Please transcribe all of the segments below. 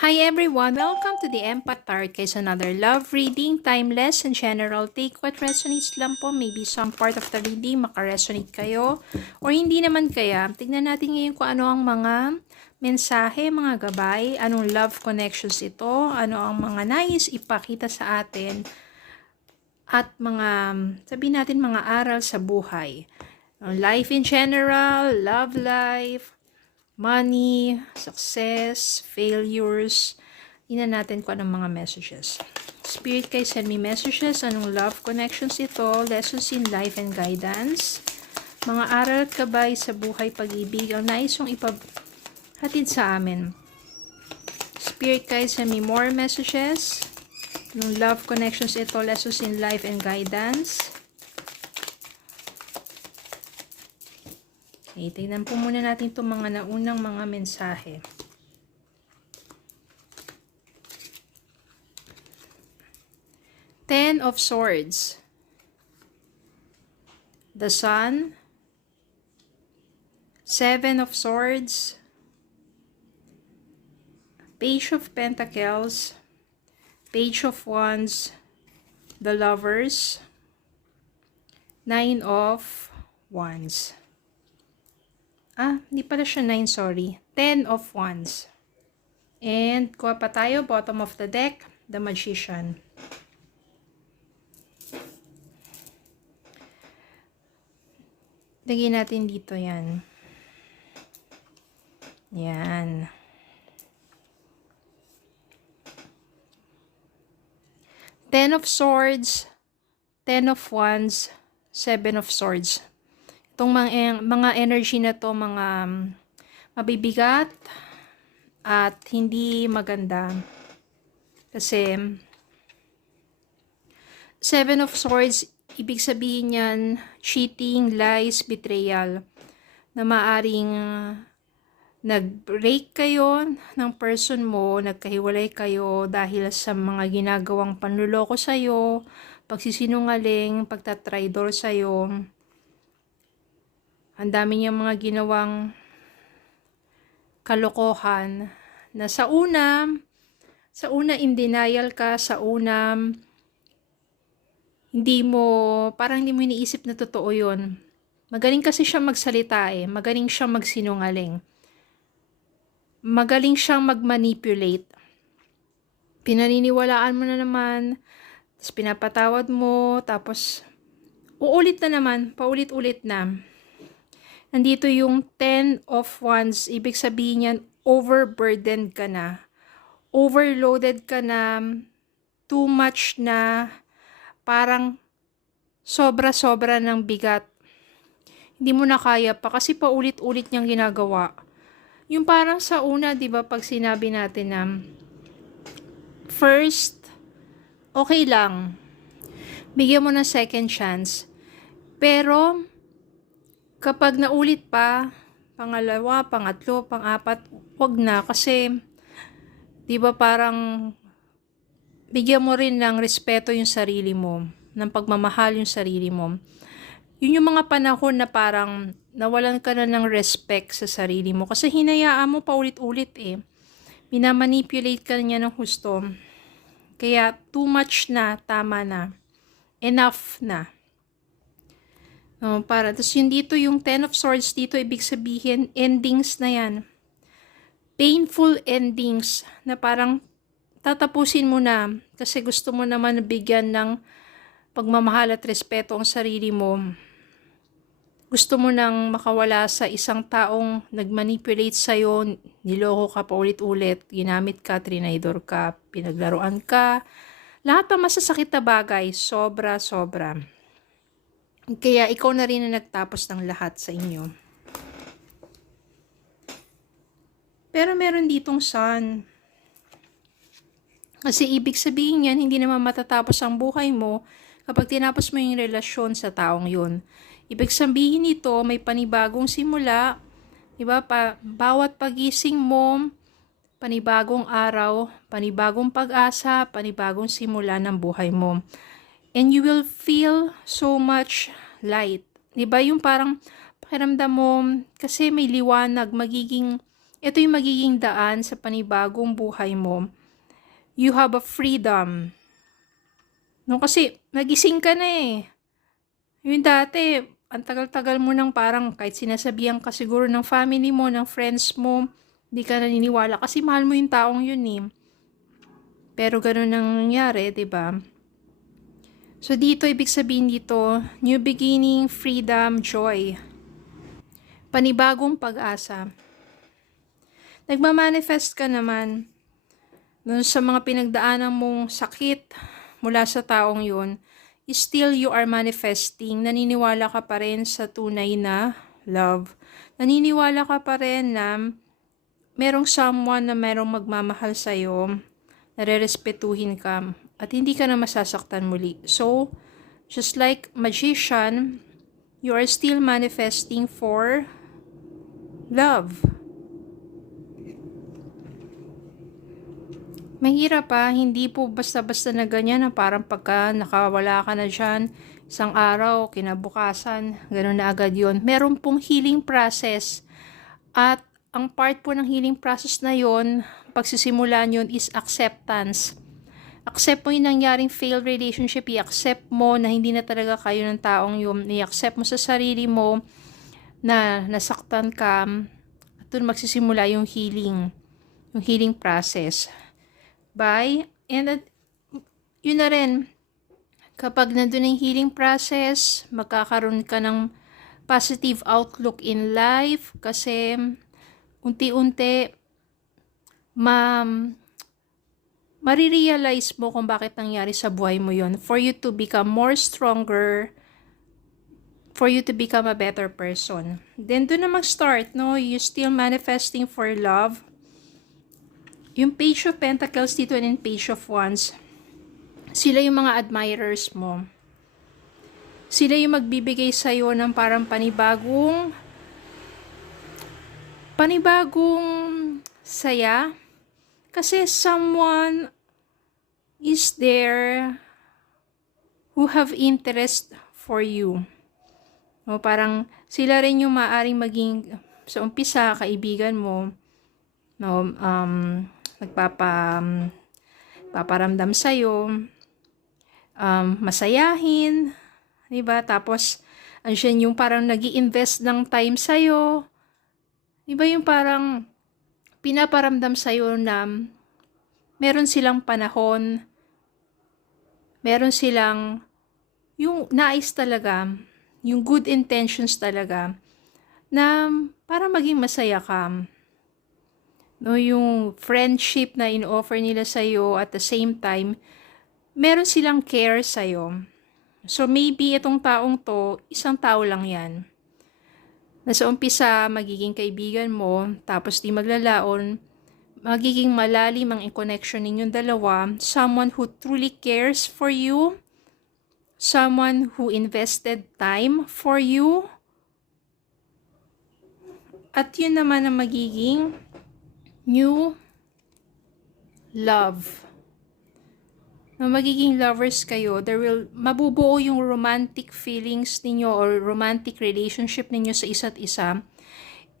Hi everyone! Welcome to the Empath Tarot case, another love reading, timeless and general. Take what resonates lang po. Maybe some part of the reading makaresonate kayo or hindi naman kaya. Tignan natin ngayon kung ano ang mga mensahe, mga gabay, anong love connections ito, ano ang mga nais ipakita sa atin at mga, sabihin natin, mga aral sa buhay. Life in general, love life, money, success, failures. Tingnan natin kung anong mga messages. Spirit guys, send me messages. Anong love connections ito? Lessons in life and guidance. Mga aral at gabay sa buhay pag-ibig. Ang nais yung ipaghatid sa amin. Spirit guys, send me more messages. Anong love connections ito? Lessons in life and guidance. Okay, tignan po muna natin itong mga naunang mga mensahe. Ten of Swords. The Sun. Seven of Swords. Page of Pentacles. Page of Wands. The Lovers. Nine of Wands. Hindi pala siya 9, sorry. 10 of Wands. And, kuha pa tayo, bottom of the deck, the Magician. Lagyan natin dito yan. Yan. Ten of Swords, 10 of Wands, 7 of Swords. Itong mga energy na to, mga mabibigat at hindi maganda. Kasi 7 of Swords, ibig sabihin yan, cheating, lies, betrayal. Na maaring nag-break kayo ng person mo, nagkahiwalay kayo dahil sa mga ginagawang panluloko sa'yo, pagsisinungaling, pagtatraidor sa'yo. Ang dami niyang mga ginawang kalokohan na sa una in denial ka, sa una hindi mo iniisip na totoo yun. Magaling kasi siya magsalita magaling siyang magsinungaling. Magaling siyang mag-manipulate. Pinaniniwalaan mo na naman, tapos pinapatawad mo, tapos uulit na naman, paulit-ulit na. Nandito yung 10 of Wands, ibig sabihin yan, overburdened ka na. Overloaded ka na, too much na, parang sobra-sobra ng bigat. Hindi mo na kaya pa kasi paulit-ulit niyang ginagawa. Yung parang sa una, di ba, pag sinabi natin na, first, okay lang. Bigyan mo ng second chance. Pero, kapag naulit pa, pangalawa, pangatlo, pang-apat, wag na kasi, di ba parang, bigyan mo rin ng respeto yung sarili mo, ng pagmamahal yung sarili mo. Yun yung mga panahon na parang, nawalan ka na ng respect sa sarili mo kasi hinayaan mo paulit-ulit Minamanipulate ka niya ng husto. Kaya, too much na, tama na. Enough na. Tapos yun dito, yung 10 of Swords dito, ibig sabihin, endings na yan. Painful endings na parang tatapusin mo na kasi gusto mo naman bigyan ng pagmamahal at respeto ang sarili mo. Gusto mo nang makawala sa isang taong nagmanipulate sa'yo, niloko ka pa ulit-ulit, ginamit ka, trinaydor ka, pinaglaruan ka. Lahat ng masasakit na bagay, sobra-sobra. Kaya ikaw na rin na nagtapos ng lahat sa inyo. Pero meron ditong Sun. Kasi ibig sabihin yan, hindi naman matatapos ang buhay mo kapag tinapos mo yung relasyon sa taong yun. Ibig sabihin nito, may panibagong simula. Diba? Bawat pagising mo, panibagong araw, panibagong pag-asa, panibagong simula ng buhay mo. And you will feel so much light. Diba yung parang pakiramdam mo, kasi may liwanag, magiging ito yung magiging daan sa panibagong buhay mo. You have a freedom. No, kasi nagising ka na eh. Yung dati, ang tagal-tagal mo nang parang kahit sinasabihan ka siguro ng family mo, ng friends mo, di ka naniniwala kasi mahal mo yung taong yun eh. Pero ganun ang nangyari, di ba? So dito, ibig sabihin dito, new beginning, freedom, joy. Panibagong pag-asa. Nagmamanifest ka naman dun sa mga pinagdaanan mong sakit mula sa taong yun. Still you are manifesting. Naniniwala ka pa rin sa tunay na love. Naniniwala ka pa rin na merong someone na merong magmamahal sa'yo, nare-respetuhin ka, at hindi ka na masasaktan muli. So, just like magician, you are still manifesting for love. Mahirap pa, hindi po basta-basta na ganyan na parang pagka nakawala ka na dyan, isang araw, kinabukasan, gano'n na agad yon. Meron pong healing process. At ang part po ng healing process na yon, pagsisimulan yon is acceptance. Accept mo yung nangyaring failed relationship, i-accept mo na hindi na talaga kayo ng taong yun, i-accept mo sa sarili mo na nasaktan ka, at dun magsisimula yung healing process. And yun na rin, kapag nandun yung healing process, magkakaroon ka ng positive outlook in life kasi unti-unti marirealize mo kung bakit nangyari sa buhay mo yon, for you to become more stronger, for you to become a better person. Then doon na mag-start, no? You still manifesting for love. Yung Page of Pentacles dito and Page of Wands, sila yung mga admirers mo. Sila yung magbibigay sa'yo ng parang panibagong saya. Kasi someone is there who have interest for you. No, parang sila rin yung maaring maging sa umpisa kaibigan mo. No, paparamdam sa'yo, masayahin, diba? Tapos, andyan yung parang nag-i-invest ng time sa'yo. Diba yung parang pinaparamdam sa'yo na meron silang panahon, meron silang yung nais talaga, yung good intentions talaga, na para maging masaya ka. No, yung friendship na in-offer nila sa'yo at the same time, meron silang care sa'yo. So maybe itong taong to, isang tao lang yan. Nasa umpisa, magiging kaibigan mo, tapos di maglalaon, magiging malalim ang connection ninyong dalawa. Someone who truly cares for you, someone who invested time for you, at yun naman ang magiging new love. Na magiging lovers kayo, mabubuo yung romantic feelings ninyo or romantic relationship ninyo sa isa't isa.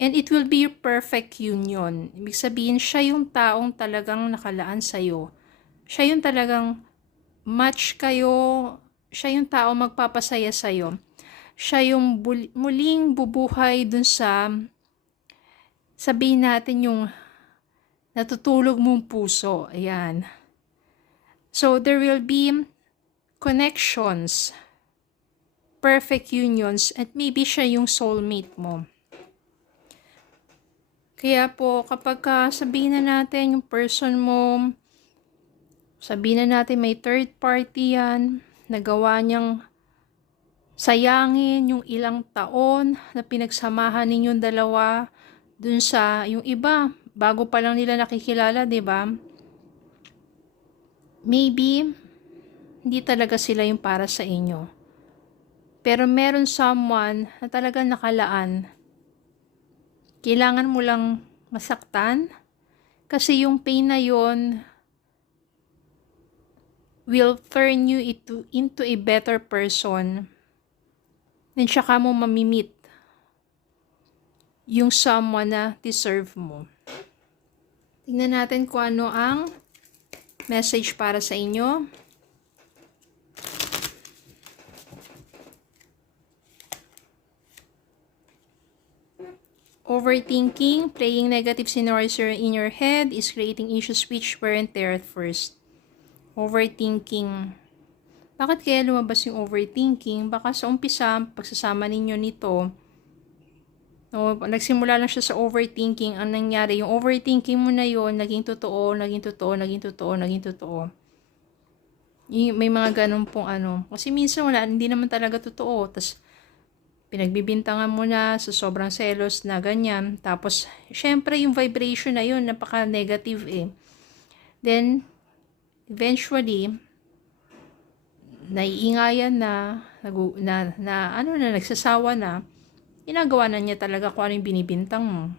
And it will be your perfect union. Ibig sabihin, siya yung taong talagang nakalaan sa'yo. Siya yung talagang match kayo. Siya yung taong magpapasaya sa'yo. Siya yung muling bubuhay dun sa, sabihin natin yung natutulog mong puso. Ayan. So, there will be connections, perfect unions, at maybe siya yung soulmate mo. Kaya po, kapag sabihin na natin yung person mo, sabihin na natin may third party yan, nagawa niyang sayangin yung ilang taon na pinagsamahan ninyong dalawa dun sa yung iba, bago pa lang nila nakikilala, 'di ba? Maybe, hindi talaga sila yung para sa inyo. Pero meron someone na talagang nakalaan. Kailangan mo lang masaktan. Kasi yung pain na yon will turn you into a better person. Then saka mo mamimit yung someone na deserve mo. Tingnan natin kung ano ang message para sa inyo. Overthinking, playing negative scenarios in your head is creating issues which weren't there at first. Overthinking. Bakit kaya lumabas yung overthinking? Baka sa umpisa, pagsasama ninyo nito, no, nagsimula lang siya sa overthinking. Ang nangyari, yung overthinking mo na yon naging totoo, naging totoo, naging totoo, naging totoo. May mga ganun pong ano. Kasi minsan wala, hindi naman talaga totoo. Tapos, pinagbibintangan mo na sa sobrang selos na ganyan. Tapos, syempre yung vibration na yun, napaka-negative eh. Then, eventually, naiingayan na, nagsasawa na, ginagawa na niya talaga kung ano yung binibintang mo.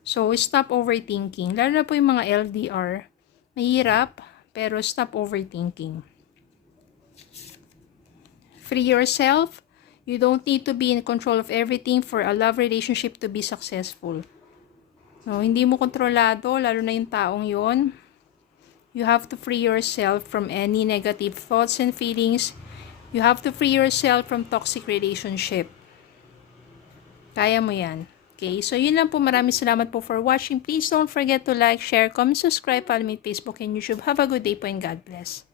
So, stop overthinking. Lalo na po yung mga LDR. Mahirap, pero stop overthinking. Free yourself. You don't need to be in control of everything for a love relationship to be successful. So, hindi mo kontrolado, lalo na yung taong yon. You have to free yourself from any negative thoughts and feelings. You have to free yourself from toxic relationship. Kaya mo yan. Okay, so yun lang po. Maraming salamat po for watching. Please don't forget to like, share, comment, subscribe, follow me on Facebook and YouTube. Have a good day po and God bless.